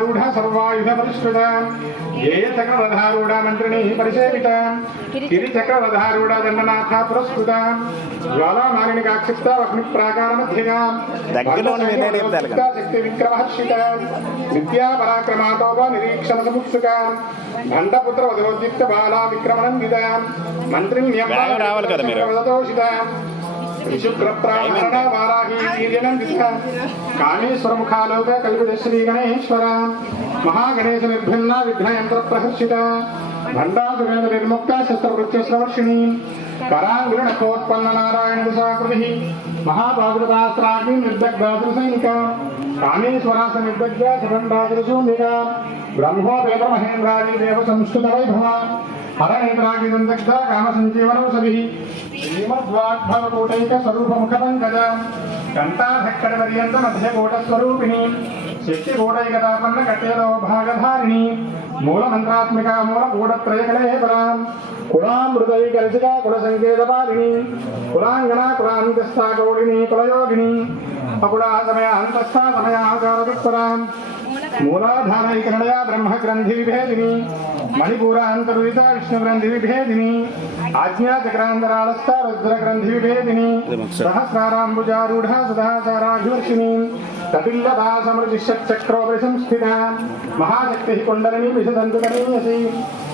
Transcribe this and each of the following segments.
చక్రరథారూఢ సర్వాయుధ పరిష్కృత జయ చక్రరథారూఢ మంత్రిని పరిసేవిత గిరి చక్రరథారూఢ దండనాథ పురస్కృత జ్వాలామాలిని కాక్షిప్త అగ్ని ప్రాకార మధ్యగా. శక్తి విక్రమహర్షిత విద్యా పరాక్రమాటోప నిరీక్షణ సముత్సుక భండపుత్ర వదోద్యుక్త బాలా విక్రమణందిత మంత్రిని వేగం రావాలి కదా మీరు. శుక్రప్రాణ వారాహి వీర్యనందిత కామేశ్వర ముఖాలోక కల్పిత శ్రీ గణేశ్వర. మహాగణేశ నిర్భిన్న విఘ్నయంత్ర ప్రహర్షిత. భండాసురేంద్ర నిర్ముక్త శస్త్రవృత్యశ్రవర్షిణి కరాంగుణకోత్పన్న నారాయణ దిశాకృతి మహాభాగవతాస్త్రాగ్ని నిర్దగ్ధాసుర సైనిక కామేశ్వరాస నిర్దగ్ధ శభండాసుర శూన్యక బ్రహ్మోపేత మహేంద్రాది దేవ సంస్కృత వైభవ. హరనేత్రాగ్ని సందగ్ధ కామ సంజీవనం సభి శ్రీమద్వాగ్భవకూటైక స్వరూపముఖ పంకజ కంఠాధక్కడ పర్యంత మధ్యకూట స్వరూపిణి కట్టేలో భాగధారిణి మూల మంత్రాత్మిక మూల కూటత్రయకలే పరాం కుల సంకేత పాలిని కులాంగన కులాంతస్థా కౌళిని కులయోగిని అకుడా సమయ అంతస్థా సమయాకార బ్రహ్మగ్రంథి విభేదిని మణిపూరాంతర్విత విష్ణు గ్రంథి విభేదిని ఆజ్ఞాచక్రాంతరాళస్థ రుద్ర గ్రంథి విభేదిని సహస్రారాంబుజారూఢ సదాచారాభివర్షిణి కపిల్లదా సమృజిషక్రోపరి సంస్థిత మహాశక్తి కుండలిని విశదంతుకనీయసి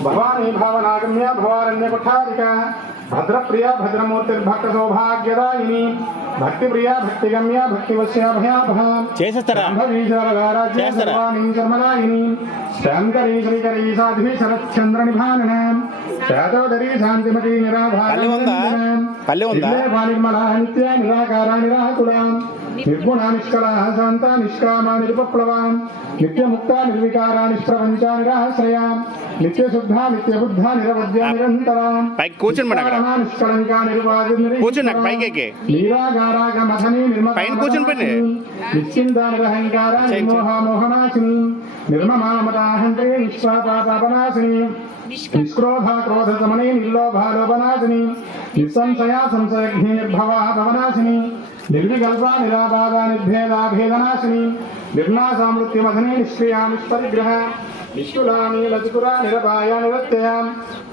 భవానీ భావనాగమ్య భవారణ్యకుఠారిక భద్రప్రియ భద్రమూర్తిర్భక్త సౌభాగ్యదాయిని భక్తిప్రియ భక్తిగమ్య భక్తివశ్య భయాభ చేసేస్తారా? చేస్తారా? శాంకరీ శ్రీకరీ సాధ్వి శరత్చంద్ర నిభానన శాతోదరీ శాంతిమతి? నిర్మల నిత్య నిరాకార నిరాకుల. నిర్గుణ నిష్కళ శాంత నిష్కామ నిరుపప్లవ నిత్యముక్త నిర్వికార నిష్ప్రపంచ నిరాశ్రయ నిత్య శుద్ధ నిత్య బుద్ధ నిరవద్య నిరంతర నిష్కళంక నిర్వాది పైన కూర్చొని పోండి. నిశ్చిందానిరహంకార చేయి, చేయి. నిర్మోహమోహనాశిని నిర్మమామదాహంతే నిష్పాపాపనాశిని నిష్క్రోధ క్రోధ సమని నిర్లోభాలోపనాశిని నిస్సంశయ సంశయఘ్ని నిర్భవా భవనాశిని నిర్వికల్ప నిరాబాధ నిర్భేదాభేదనాశిని నిర్నాశామృత్యుమధని నిష్క్రియా నిష్పరిగ్రహ నిష్ఠులాని లతికురా నిరపాయ నివర్తయాం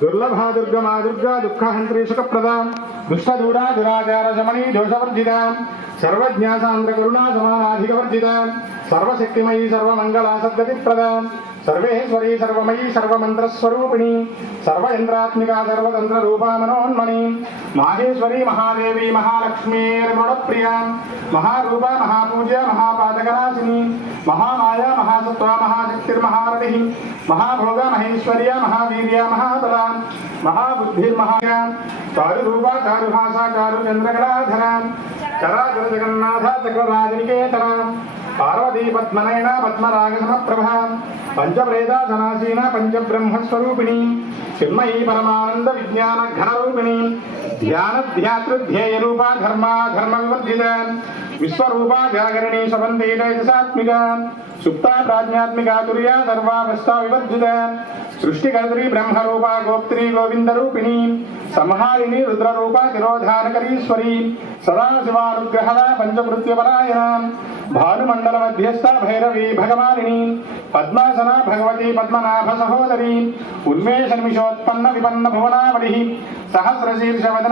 దుర్లభా దుర్గమా దుర్గా దుఃఖహంత్రి సుఖప్రదాం దుష్టదూడా దురాచార శమనీ దోషవర్జితాం సర్వజ్ఞాసాంద్ర కరుణా సమానాధికవర్జితాం సర్వశక్తిమయీ సర్వమంగళా సద్గతి ప్రదాం సర్వేశ్వరీ సర్వమయీ సర్వమంత్రస్వరూపిణి సర్వయంత్రాత్మికా సర్వతంత్ర రూపా మనోన్మణి మాహేశ్వరీ మహాదేవి మహాలక్ష్మీర్మృడప్రియా మహారూప మహాపూజ్య మహాపాదకరాశిని మహామాయ మహాసత్వ మహాశక్తిర్మహారతి మహాభోగ మహేశ్వర్య మహావీర్య మహాబల మహాబుద్ధిర్మహా చారురూప చారుభాష చారుచంద్రగడాధర చరాచర జగన్నాథ చక్రరాజనికేతర పార్వతీ పద్మనయన పద్మరాగ ప్రభా పంచప్రేత పంచబ్రహ్మస్వరూపిణి చిన్మయీ పరమానంద విజ్ఞాన ఘనరూపిణి ध्यानध्यातृध्येय रूपा धर्मा धर्म विवर्जित विश्वरूपा जागरणी सबंधेतसात्मिका सुप्ता प्राज्ञात्मिका तुर्या सर्वावस्था विवर्जित। सृष्टिकर्त्री ब्रह्म रूपा गोप्त्री गोविंद रूपिणी संहारिणी रुद्र रूपा तिरोधानकरीश्वरी। सदा शिवानुग्रहदा पंचभृत्यपरायणा भानुमंडल मध्यस्थ भैरवी भगवानिनी पद्मासना भगवती पद्मनाभ सहोदरी उन्मेष निमिषोत्पन्न विपन्न भुवनावली। सहस्रशीर्ष वदन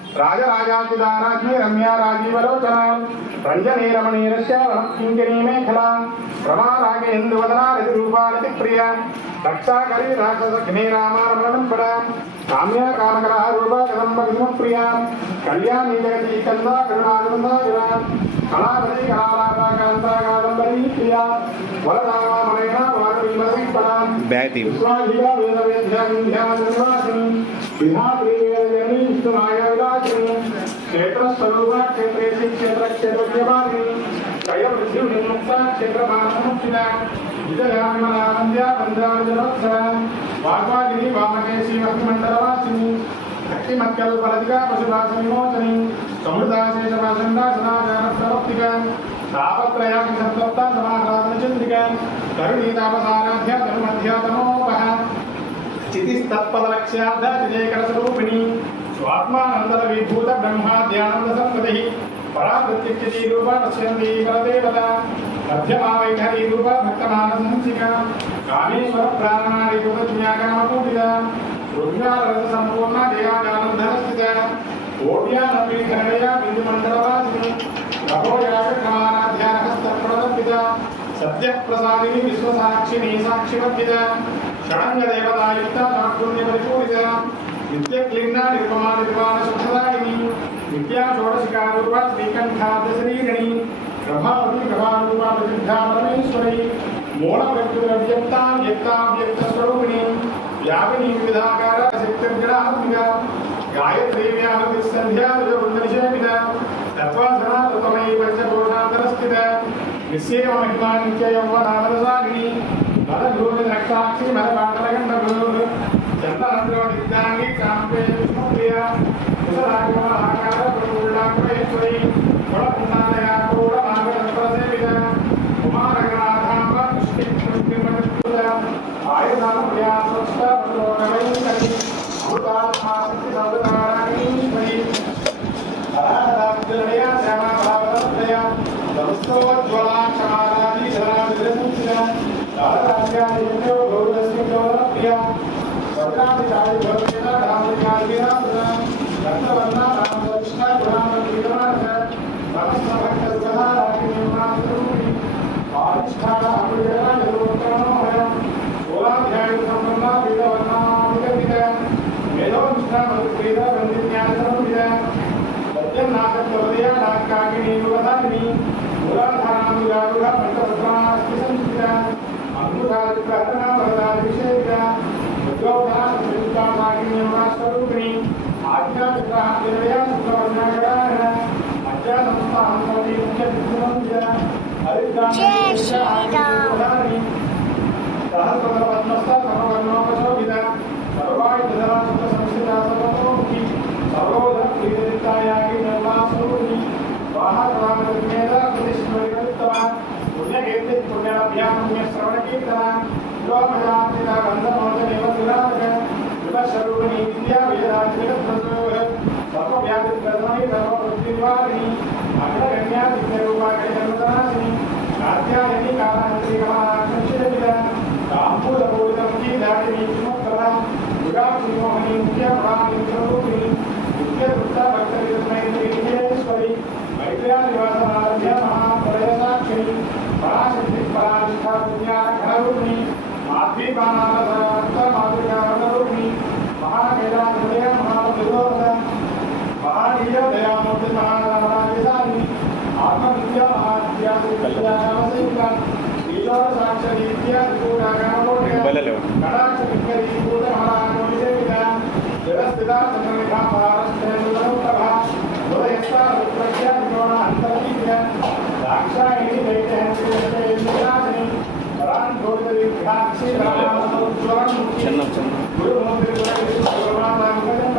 राजराजातिदाराज्ञे रम्या राजीवलोचनाम् रञ्जने रमणीरस्य वनत्किङ्करी मेखला। रमारागेन्दुवदना रतिरूपा रतिप्रिया रक्षाकरी राक्षसघ्ने रामारमणपराम् काम्या कामकरा रूपा कदम्बकृष्णप्रियाम् कल्याणी जगती कन्दा करुणानन्दागिरा कलाधरी कलालापा कान्ता कादम्बरी प्रिया। वरदावामरेणा वागविमलविपराम् विश्वाधिका वेदवेद्याम् ध्याननिर्वासिनी विधाप्रिये जगनीष्टुमाया క్షేత్రస్వరూప క్షేత్రేసి క్షేత్ర క్షేత్రజ్ఞమాని కయ వృద్ధి నిర్ముక్త క్షేత్రమానముక్తిన విజయాన్మనానంద్య పంచాంజలోత్సవ వాగ్వాగిని వామకేశి మండలవాసిని శక్తిమత్కల్పలతిగా పశుభాష విమోచని సమృద్ధాశేష సదాచార ప్రవర్తిక తాపత్రయాకి సంతప్త సమాహ్లాదన చంద్రిక కరుణీతాపసారాధ్య స్వాత్మానందల విభూత బ్రహ్మాద్యానంద సంపతి పరావృత్తి రూప పశ్యంతి పరదేవత మధ్యమావైఖరీ రూప భక్తమానసంసిక కామేశ్వర ప్రాణాది జ్ఞాగణమకూటిత రుద్రారస సంపూర్ణ దేవాగానందస్థిత ఓడ్యానపీఠనయ బిందుమండలవాసిని నభోయాగమానాధ్యానహస్తప్రదర్పిత సత్యప్రసాదిని విశ్వసాక్షిని సాక్షివర్తిత షడంగ దేవతాయుక్త నాట్పుణ్య పరిపూరిత నిత్యక్లిన్న నిర్మమా నిర్వాణ శుద్ధదాయిని నిత్యా షోడశికారూప శ్రీకంఠాదశరీరణి ప్రభావతి ప్రభారూప ప్రసిద్ధా పరమేశ్వరి మూల ప్రకృతిరవ్యక్త వ్యక్తావ్యక్త స్వరూపిణి వ్యాపిని వివిధాకార శక్తిర్జడాత్మిక గాయత్రీ వ్యాహృతి సంధ్యా వృందనిషేమిత తత్వాసన తత్వమై పంచకోశాంతరస్థిత మద భూమి మద Thank. पुण्यकेन्द्रित पुण्याभ्यां पुण्यश्रवणकीर्तनान् लोकयान् కాత్యాయని కాలాంతరి గమనాక్షిత కాంబూలపూరితముఖి దాటిని ముఖ్య ప్రాణి స్వరూపిణి వృత్త చిన్న చిన్న గురుమూర్తి గురు గురుమాతాంగం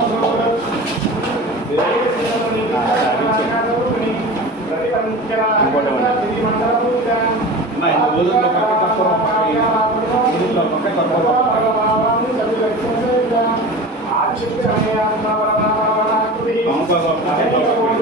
బసవరం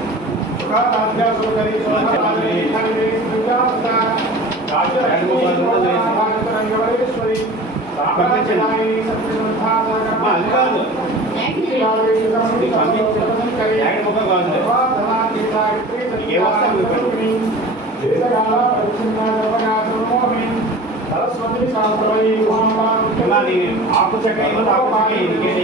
ఆకు చక్క ఆకు చక్క ఇంకేది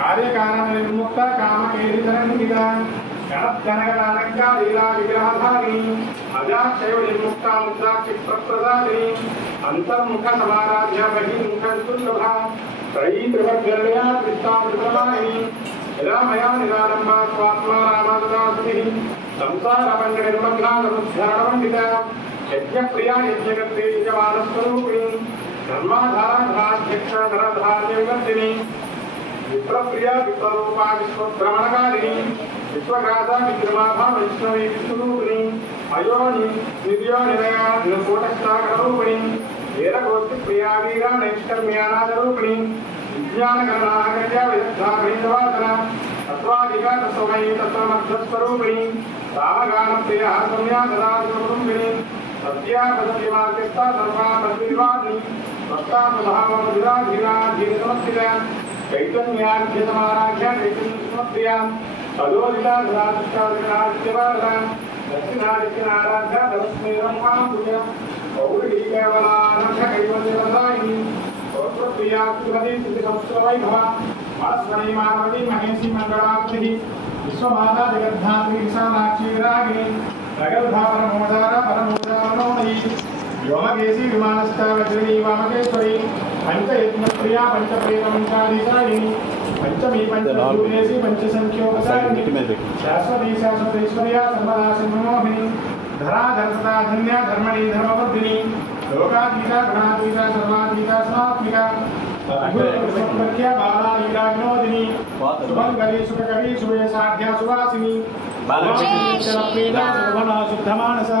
కార్యకారణ నిర్ముక్త కామకేరిధరణిత గణకనగనాలంకారీలా విగ్రహధారిణి అజాక్షైవ నిర్ముక్త ముద్రాక్షి ప్రప్రదారిణి అంతర్ముఖ సమారాధ్య బహిర్ముఖ దుర్లభ త్రయీ త్రివర్గర్యా కృష్ణామృతమాయిని యదా మయా నిరారంభా స్వాత్మా రామాదాసుని సంసారపంచ నిర్మగ్నా సముద్ధారమండిత యజ్ఞప్రియా యజ్ఞగత్తే యజమానస్వరూపిణి ధర్మాధారాధ్యక్ష ధరధార్యవర్తిని విప్రప్రియా విప్రరూపా విశ్వభ్రమణకారిణి విశ్వగాథా విక్రమాభా వైష్ణవి విష్ణురూపిణి అయోని నిర్యో నిలయ కూటస్థాకరూపిణి వీరగోత్రి ప్రియా వీర నైష్కర్మ్యానాదరూపిణి విజ్ఞానగణాగర్య విదగ్ధాభైరవాదన తత్వాధిక తత్వమై తత్వమర్థస్వరూపిణి రామగాన ప్రియ సౌమ్యా సదాశివరూపిణి సత్యా పదవిమార్గస్థ సర్వా పదవివాదిని వస్తామ మహామధురాధీరాధీన సమస్థిత చైతన్యాఖ్యసమారాధ్య చైతన్య తదోదిత సదాశిష్టాదిరాజ్యవాద దక్షిణాదిత్యనారాధ్య ధనస్మేరం మాం పూజ పౌరుడి కేవలానఘ కైవల్యవదాయిని పౌత్రప్రియా సుమతి స్థితి సంస్కృత వైభవ మనస్మణి మానవతి మహేషి మంగళాబ్ధి విశ్వమాతా జగద్ధాత్రి విశాలాక్షి విరాగిని జగద్ధావర पंचयत्नप्रिया पंचप्रेरमंकाधिकारी पंचमी पंचूर्णेशी पंचसंख्योपसारिणी शाश्वती शाश्वतेश्वर्या सर्वदा सिंहमोहिनी धराधर्षता धन्या धर्मणी धर्मवर्धिनी लोकात्मिका गुणात्मिका सर्वात्मिका समात्मिका अभ्युत्कृष्टप्रख्या बालालिका विनोदिनी सुमङ्गली सुखकवी सुवे साध्या सुवासिनी बालकृष्णप्रीता सर्वणा शुद्धमानसा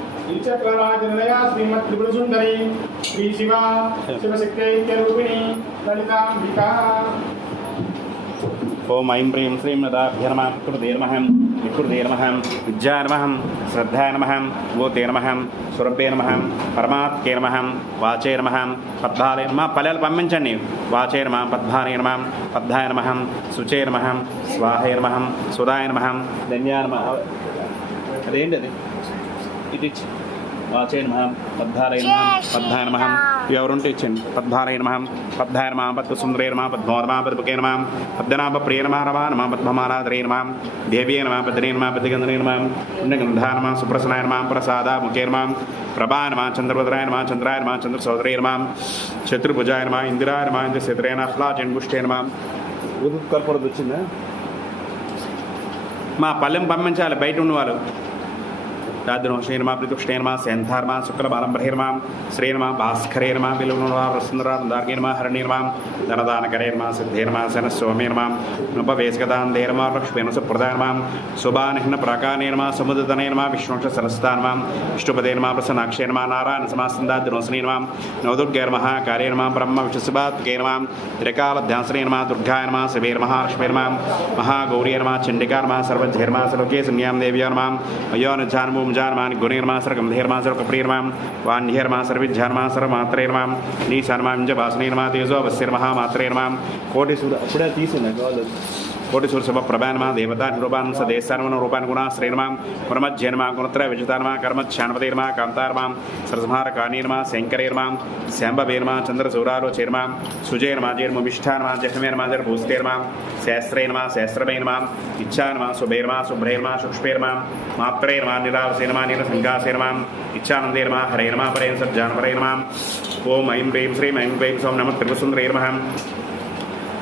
జ్ఞాన శ్రీమత్ త్రిపుర శ్రీ శివ శివశక్తైక్యరూపిణి లలితాంబికా. ఓం ఐం ప్రీం శ్రీం నదాభ్య నమ. వికృతే నమః వికృతే నమః గోతేర్మహం నమః శ్రద్ధాయ నమః గోతే వాచే పద్భాలే నమ. పల్లెలు పంపించండి. వాచే నమ పద్భాలే నమ పద్ధాయ నమః శుచే స్వాహే సుధాయ అదేంటి అది? ఇది ఇచ్చి. వాచే నమ. పద్ధాలయ నమ. పద్ధాయ నమ. ఎవరుంటే ఇచ్చండి పద్ధాలయ నమ. పద్ధాయ నమ. పద్మ సుందరే నమ. పద్మోదమ పద్మకే నమ. పద్మనాభ ప్రియ నమ. రమ నమ. పద్మమాలాధరే నమ. దేవే నమ. పద్మనే నమ. పద్మగంధనే నమ. పుణ్యగంధా నమ. సుప్రసనాయ నమ. ప్రసాద ముఖే నమ. ప్రభా నమ. చంద్రభద్రాయ నమ. చంద్రాయ నమ. చంద్ర సోదరే నమ. చతుర్భుజాయ నమ. ఇందిరాయ నమ. ఇంద్ర శత్రే నమ జన్గుష్టే నమ. కర్పూరది వచ్చిందా? మా పల్లెం పంపించాలి. బయట ఉన్న వాళ్ళు రాద్రం శ్రీనమా ప్రతిష్ఠేనమా సేంధార్మా శుక్లబాలం బ్రహీర్మా శ్రీనమా భాస్కరేర్మా విలువనుమా వసుంధరా దార్గీర్మా హరణీర్మా ధనదానకరేర్మా సిద్ధేర్మా శన సోమేర్మా ఉపవేశగదాందేర్మా లక్ష్మీన సుప్రదానమా శుభానిహ్న ప్రాకానేర్మా సముద్రతనేర్మా విష్ణుక్ష సరస్తానమా విష్ణుపదేర్మా ప్రసన్నాక్షేర్మా నారాయణ సమాసందాద్రోసనేర్మా నవదుర్గైర్మహా కార్యేర్మా బ్రహ్మ విష్ణుసుభాత్కేర్మా త్రికాలధ్యాసనేర్మా దుర్గాయర్మా శివేర్మహాలక్ష్మీర్మా మహాగౌరీర్మా చండికార్మా సర్వజైర్మా సర్వకే సంజ్ఞాం దేవ్యార్మా అయోనుజాన్మూం జాన్మాన్ గుణీర్మా సర్గంధీర్మా సర్వకప్రీర్మా వాణ్యర్మా సర్విజ్ఞాన్మా సర్వమాత్రేర్మా నీ సన్మా ఇంజవాసనీర్మా తేజో వస్యర్మహా మాత్రేర్మా కోటి సూర్య అప్పుడే తీసింది కోటి సూర్య శుభ ప్రభాన్మా దేవతా నిరూపాన్ సదేశాన్మన రూపాన్ గుణ శ్రీనమాం గుణమజ్జన్మా గుణత్ర విజితాన్మా కర్మచ్ఛానపతీర్మా కాంతార్మా సరసంహార కానీర్మా శంకరేర్మా శాంబవేర్మా చంద్రసూరాలో చేర్మా సుజయర్మా జేర్మిష్టాన్మా జహమేర్మా జర్ భూస్తేర్మా శాస్త్రేర్మా శాస్త్రమేర్మా ఇచ్చానమా శుభేర్మా శుభ్రేర్మా శుక్ష్మేర్మా మాత్రేర్మా నిరావసేర్మా నిరసంకాశేర్మా ఇచ్చానందేర్మా హరేర్మా పరేం సజ్జానపరేర్మా ఓం ఐం హ్రీం శ్రీం ఐం క్లీం సోం నమ త్రిపుసుందరేర్మహం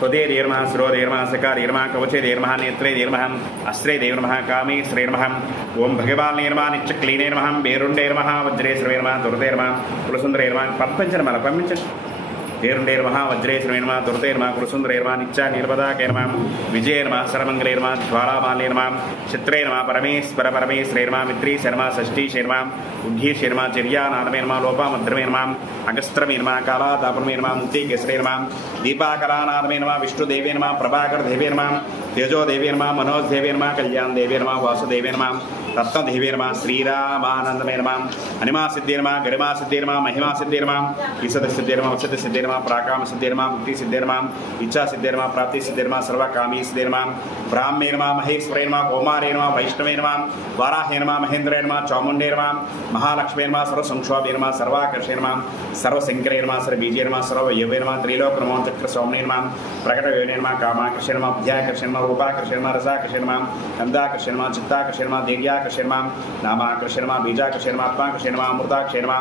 హృదయదేర్మः శిరోదేర్మः నేత్రే కవచేదేర్మः నేత్రేదేర్మः అస్త్రేదేర్మः కామే శ్రీర్మహం ఓం భగవాన్ భగవానేర్మः నిత్యక్లీనేర్మः బేరుండేర్మः వజ్రేశ్వరేర్మः దురదేర్మः కులసుందరేర్మः పంపించండి మళ్ళీ పంపించండి పేరుండేర్మः వజ్రేశ్వరేర్మः దురతేర్మः కులసుందరేర్మः నిత్య నిర్మదాకేర్మः విజయేర్మः సరమంగళేర్మः జ్వాలామాలేర్మः చిత్రేర్మः పరమేశ్వర పరమేశ్వరేర్మः మిత్రీ శర్మ షష్ఠీ శర్మ ఉద్ధీ శర్మ చర్యానాథమేర్మः లోపామద్రమేర్మः అగస్త్రమేర్మः కాలాదాపరమేర్మः ముక్తికేశ్వరేర్మः దీపాకరానాథమేర్మः విష్ణుదేవేర్మः ప్రభాకర దేవేర్మः తేజోదేవేర్మः కళ్యాణ్ దేవేర్మः వాసుదేవేర్మः రత్నదేవేర్మः శ్రీరామానందమేర్మ అనిమా సిద్ధిర్మా గరిమా సిద్ధిర్మా మహిమా సిద్ధిర్మా ఈసద సిద్ధిర్మా ఉచిత సిద్ధిర్మా ప్రాకామ సిద్ధిర్మా ముక్తి సిద్ధిర్మా ఇచ్చా సిద్ధిర్మా ప్రాప్తి సిద్ధిర్మా సర్వకామీ సిద్ధిర్మా బ్రాహ్మేర్మా మహేశ్వరేర్మా కుమారేర్మా వైష్ణవేర్మా వారాహేర్మా మహేంద్రేర్మా చాముండేర్మా మహాలక్ష్మేర్మా సర్వసంక్షోభేర్మా సర్వాకర్షేర్మా సర్వశంకరేర్మా సర్వబీజేర్మా సర్వయవేర్మా త్రిలోకనమో చక్ర సౌమ్నేర్మా ప్రకట కామాకర్షేర్మ కామాకర్షేర్మా రూపాకర్షేర్మ రసాకర్షేర్మ రసాకర్షేర్మా చిత్తాకర్షేర్మ దేవ్యా దేవ్యాకర్షేర్మా అమృతా బీజాకర్షేర్మా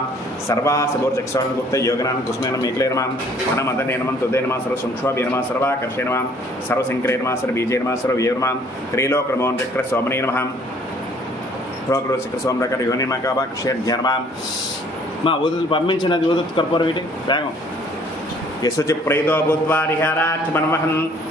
సర్వా అమృతాక్షేర్మా గుప్త యోగనాన్ కుస్మేన మేకలేర్మా మనమదనేర్మం తుదేర్మా సర్వసంక్షోభేర్మా సర్వాకర్షేర్మా సర్వశంకరేర్మా సర్వబీజేర్మా సర్వయేర్మా త్రిలోకనమో చక్ర సోమనే నమః ప్రోగ్రో చక్ర సోమరకర యోనిర్మా కామాకర్షేర్ ధ్యానమా మా ఊదులు పంపించినది ఊదు కర్పూర వీటి వేగం. యశుచి ప్రేదో భూత్వారిహారాచ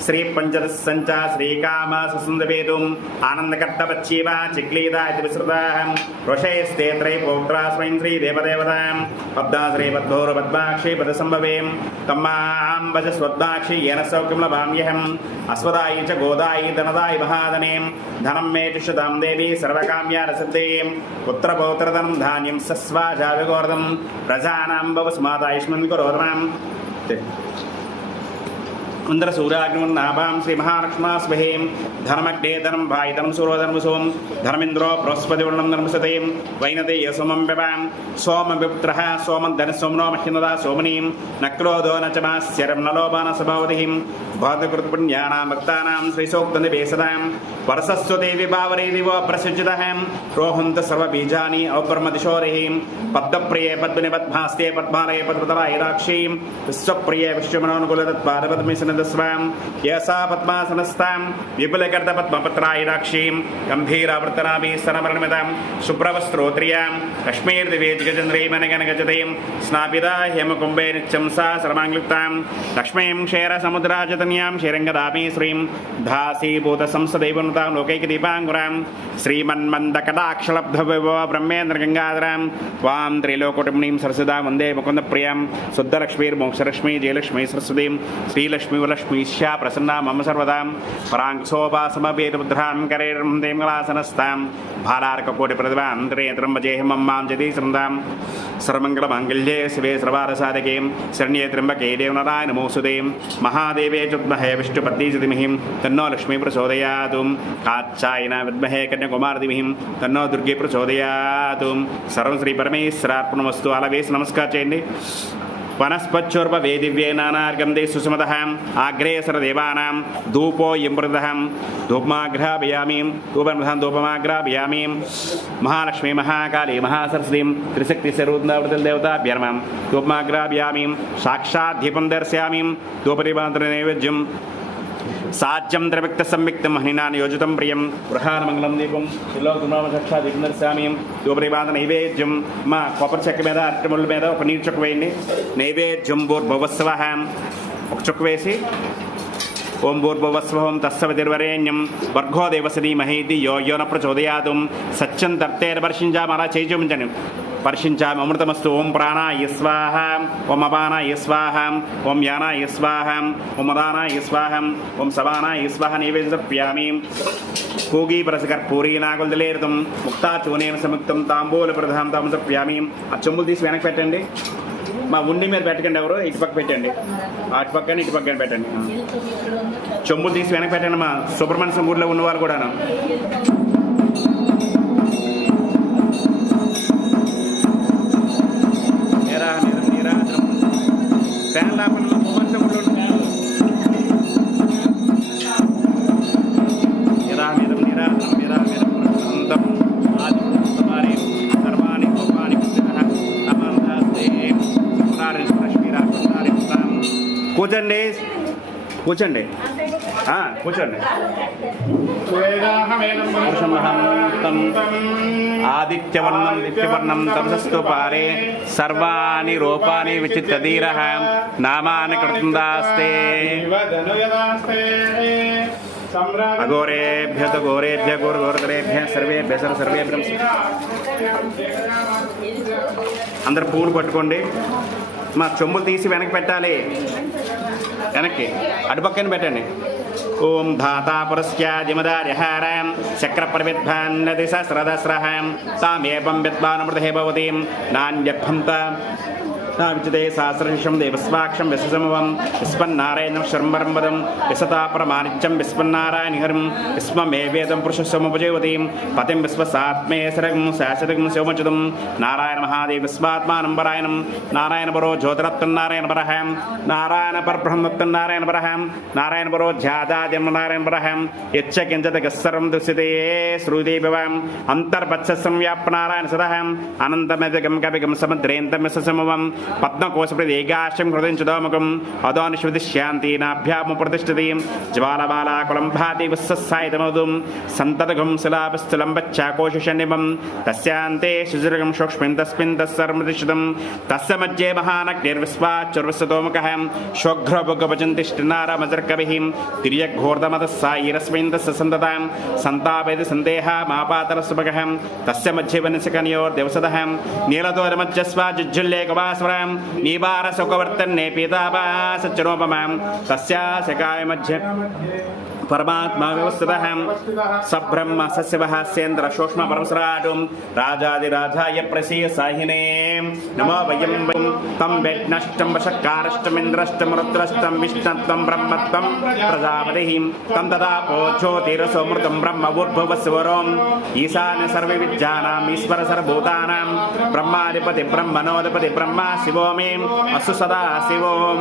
శ్రీ పంచదశ సంచ శ్రీకామ సుసుందవేదుం ఆనందకర్తవచ్చీవ చిక్లీదా ఇది విసృతాహం ఋషయస్తే త్రై పౌత్రా స్వయం శ్రీ దేవదేవతాం పద్మా శ్రీ పద్మోరు పద్మాక్షి పద సంభవేం తమ్మాం స్వద్మాక్షి ఏన సౌఖ్యం లభామ్యహం అస్వదాయి చ గోదాయి ధనదాయి మహాదనేం ధనం మే చుషుతాం దేవి సర్వకామ్యారసిద్ధేం పుత్రపౌత్రధనం ధాన్యం సస్వాజావిగోర్ధం ప్రజానాం భవస్మాదాయుష్మన్ కురోధమాం సూర్యాగ్నిం నాభాం శ్రీ మహాలక్ష్మా స్మహేం ధర్మగ్నే ధనం భాయి ధనం సూరోధర్మ సోం ధర్మేంద్రో బృహస్పతి వర్ణం ధర్మసతేం వైనదేయ సోమం వ్యవాం సోమ విపుత్ర సోమం ధన సోమనో మహినదా సోమనీం నక్రోధో నచమాస్యరం నలోపాన సభావతిం బాధకృతపుణ్యానాం భక్తానాం శ్రీసోక్తనివేశదాం వరసస్వతే విభావరే దివో ప్రసిద్ధిదహం. రోహంత సర్వబీజాని ఔపర్మదిశోరిహిం పద్మప్రియే పద్మనిపద్మాస్తే పద్మాలయ పద్మాలయ పద్మతలాయదాక్షీం విశ్వప్రియే విశ్వమనోనుకులతత్పాదపద్మిశనదస్వాం యసా పద్మాసనస్తాం విపులకర్త పద్మపత్రాయదాక్షీం గంభీరావర్తనాభి స్తనమరణమిదాం శుభ్రవస్త్రోత్రియాం లక్ష్మీర్దివేజిగచంద్రైమనగనగజతీం స్నాపిదా హేమకుంభే నిత్యం సా సర్వాంగ్లిప్తాం. లక్ష్మీం క్షేరసముద్రాజతన్యాం. శ్రీరంగదాపి శ్రీం. ధాసీభూత సంసదైవం లోకైక దీపాంగురాం శ్రీమన్మందకటాక్షలబ్ధ విభవ బ్రహ్మేంద్ర గంగాధరాం వాం త్రైలోకోటిమునీం సరసదా వందే ముకుంద ప్రియాం శుద్ధలక్ష్మీర్మోక్షలక్ష్మీ జయలక్ష్మీ సరస్వతీం శ్రీలక్ష్మీ శివలక్ష్మీశ్యా ప్రసన్నా మమ సర్వదాం పరాంక్షోపాసమపేతముద్రాం కరేరం దేమలాసనస్తాం భాలార్కకోటి ప్రతిభాం త్రేత్రం వజేహమం మాం జతి శృందాం సర్వమంగళమాంగళ్యే శివే సర్వారసాధకే శరణ్యే త్ర్యంబకే దేవనారాయణ నమోసుదే మహాదేవే చుద్మహే విష్ణుపత్ని ధిమహిం తన్నో లక్ష్మీ ప్రచోదయాతు కాచ్చాయన విద్మహే కన్యాకుమారధిమహిం తన్నో దుర్గే ప్రచోదయాతు సర్వం శ్రీ పరమేశ్వరార్పణమస్తు అలా వేసి నమస్కారం చేయండి వనస్పచ్చోర్వ వేదివ్యే నానార్గందే సుసుమత ఆగ్రేసర దేవానాం ధూపో ఇంమృత ధూపమాగ్రాభయామీం ధూపమృతం ధూపమాగ్రాభయామీం మహాలక్ష్మీ మహాకాళీ మహాసరస్వీం త్రిశక్తి స్వరూపవృతుల దేవతాభ్యర్మం ధూపమాగ్రాభయామీం సాక్షాత్ దీపం దర్శయామి ధూపరివాంతర నైవేద్యం సాధ్యం ద్రవిక్త సంయుక్తం హనినాని యోజితం ప్రియం గృహాన మంగళం దీపం సాక్షా దీపం దూపరివాద నైవేద్యం మా కొబ్బరి చెక్క మీద అరటిముళ్ళ మీద ఒక నీరు చుక్క వేయండి నైవేద్యం భూర్భవస్వ ఒక చుక్క వేసి ఓం భూర్భువస్వం తస్సవితిర్వరేణ్యం వర్గో దేవసది మహేది యో యోన ప్రచోదయాదు సత్యం తర్తేర వర్షించాం అలా చేయి చూపించండి అమృతమస్తు. ఓం ప్రాణాయ స్వాహ. ఓం అపానాయ స్వాహ. ఓం యానాయ స్వాహ. ఓం మదాన స్వాహ. ఓం సవానాయ స్వాహ. నైవేద్యప్యామి కూగీ పరసకర్పూరీ నాగులదలేరుతం. ముక్తా చూనేన సంయుక్తం తాంబూల ప్రధానం తామసప్యామి ఆ చెంబులు తీసి వెనక్కి పెట్టండి. మా ఉండి మీద పెట్టకండి ఎవరు ఇటుపక్క పెట్టండి. అటు పక్కన ఇటు పక్కన పెట్టండి. చెంబులు తీసి వెనక్కి పెట్టండి మా సుబ్రహ్మణ్య గుడిలో ఉన్న వాళ్ళు కూడాను. కూర్చోండి. కూర్చోండి. ఆదిత్యవర్ణం నిత్యవర్ణం తమసస్తు పారే సర్వాణి రూపాని విచిత్యధీర నామాని కృతందాస్తే. అఘోరేభ్య ఘోరేభ్య ఘోర ఘోరతరేభ్య సర్వేభ్య సర్ సర్వేభ్యం. అందరు పూలు పట్టుకోండి. మా చెంబులు తీసి వెనక్కి పెట్టాలి. వెనక్కి. అటుపక్కన పెట్టండి. ఓం ధాతాపురస్యాదిమదార్యహారాం చక్రపరివిద్భాన్నది సహస్రదస్రహాం తామేపం విద్వానమృతే భవతీం నాణ్యభంత నా విచితే సహస్రశిషం దేవస్వాక్షం విశ్వసమవం విస్మన్నారాయణం శర్మరం వదం విశతాపరమానిత్యం విస్మన్నారాయణిహరిం విస్మమే వేదం పురుషస్వముపజీవతీం పతిం విశ్వసాత్మే సరగం శాశ్వతం శివమచుతం నారాయణ మహాదేవ విశ్వాత్మానం పరాయణం నారాయణ పరో జ్యోతిరత్వం నారాయణ పరహం నారాయణ పరబ్రహ్మత్వం నారాయణ పరహం నారాయణ పరో ధ్యాదాజన్మ నారాయణ పరహం యచ్చ కించత గస్సరం पद्मकोश कृतं चदोमुखम् अदानुश्वतिश्यान्तीनाभ्यामुप्रतिष्ठतीं ज्वालबालाकुलं भाति वत्सस्सायितमधुं सन्ततघुं सुलापस्थलम्बच्चाकोशनिमं तस्यान्ते सुजुर्गं शोक्ष्मिन् तस्मिन् तत्सर्वतिष्ठितं तस्य मध्ये महानग्निर्विस्वाचुर्वस्तोमुखः शोघ्रभुगभजन्तिष्ठिनारमजर्कभिः तिर्यघोर्धमतस्सायिरस्मिन् तस्य सन्ततां सन्तापयति तस्य मध्ये మహానగ్నిర్విశ్వాచుర్విశ్వతోముఖ నీవార సుఖవర్తన్నే పీతాపా సచ్చనోపమాం తస్యా శకాయ మధ్య పరమాత్మా వ్యవస్థిత సబ్రహ్మ సస్యవః సేంద్ర సూక్ష్మ పరమసరాటు రాజాదిరాజాయ ప్రసీయ సాహినే నమో వయం వయం తం వెఘ్నష్టం వశకారష్టమింద్రష్టం రుద్రష్టం విష్ణత్వం బ్రహ్మత్వం ప్రజాపతి తం తదా పోజ్యోతిరసోమృతం బ్రహ్మ ఊర్భువస్వరం ఈశాన సర్వ విద్యానాం ఈశ్వర సర్వభూతానాం బ్రహ్మాధిపతి బ్రహ్మణోధిపతి బ్రహ్మ శివో మే అసు సదా శివోం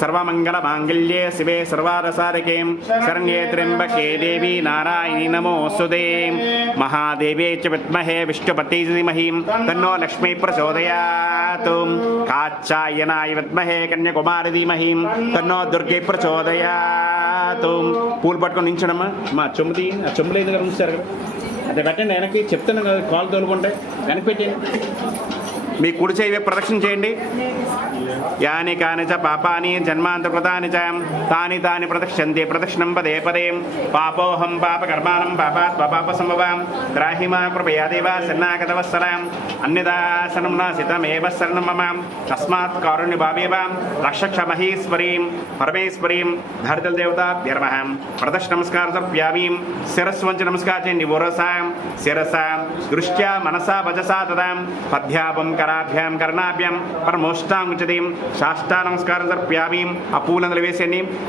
సర్వమంగళ మాంగళ్యే శివే సర్వారసారికే శరణ్యే త్ర్యంబకే దేవి నారాయణి నమోస్తుతే. మహాదేవ్యై చ విద్మహే విష్ణుపతి ధీమహి. తన్నో లక్ష్మీ ప్రచోదయాత్. కాచ్చాయనాయ విద్మహే కన్యాకుమారి ధీమహి. తన్నో దుర్గే ప్రచోదయాత్. పూలు పట్టుకొని నించడమ్మా మా చెమ్ముది ఆ చెమ్ములు ఎందుకు ఉంచారు అదే పెట్టండి వెనక్కి చెప్తున్నాను కాల్ తోలుకుంటే. వెనక్కి పెట్టండి మీ కుడి చేయి ప్రదక్షిణ చేయండి. యాని కాని చ పాపాని జన్మాంతకృతాని చ తాని తాని ప్రదక్ష్యంతి ప్రదక్షిణం పదే పదే. పాపోహం పాప పాపకర్మాణం పాపాత్ పాప సంభవాం త్రాహి మా కృపయా దేవా శరణాగతవత్సలాం అన్యదా శరణం నాసితమేవ శరణం మమ. తస్మాత్ కారుణ్య భావేవ. రక్షక్ష మహేశ్వరీం పరమేశ్వరీం ధరితల దేవతాభ్యర్మహం ప్రదక్ష నమస్కార సమర్ప్యామి శిరస్సు వంచి నమస్కారం చేయండి ఉరసాం శిరసాం. దృష్ట్యా మనసా వజసా తదాం. పద్యాపం కరాభ్యాం కర్ణాభ్యాం పరమోష్టాం సాష్టానమస్కారం శాష్టా నమస్కారం సమర్ప్యామి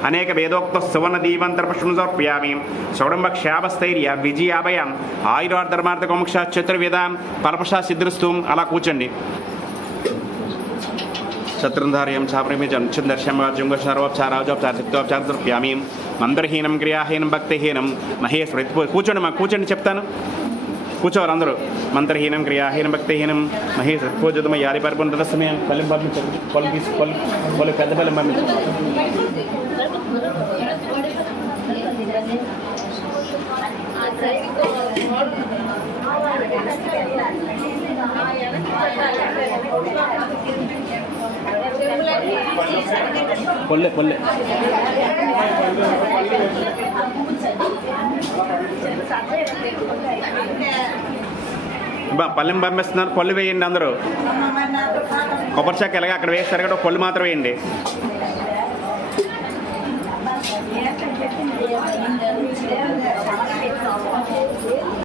అనేక వేదోక్త సువర్ణ దీవంతర పుష్పం సమర్ప్యామి సౌడంబ క్షాపస్థైర్య విజయాభయం ఆయుర్ధర్మార్థ కోముక్ష చతుర్వేదాం పరపషా సిద్ధిస్తూ అలా కూర్చోండి శత్రుంధార్యం చాప్రమి జంక్షం దర్శనం సర్వోపచారోపచార శక్తోపచార సమర్ప్యామి మందరహీనం క్రియాహీనం భక్తిహీనం మహేశ్వరి కూర్చోండి మా కూర్చోండి చెప్తాను కూర్చోవాలి అందరూ మంత్రహీనం క్రియాహీనం భక్తిహీనం. మహేష్ పూజతమ యారి పరిపూర్ణ సమయం పల్లెం పంపించారు పళ్ళు తీసి పళ్ళు పళ్ళు పెద్ద పల్లెం పంపించండి. పొల్లె పొల్లె బా పల్లెం పంపిస్తున్నారు. పళ్ళు వేయండి అందరూ. కొబ్బరి చెక్క ఎలాగ అక్కడ వేస్తారు కదా పళ్ళు మాత్రం వేయండి.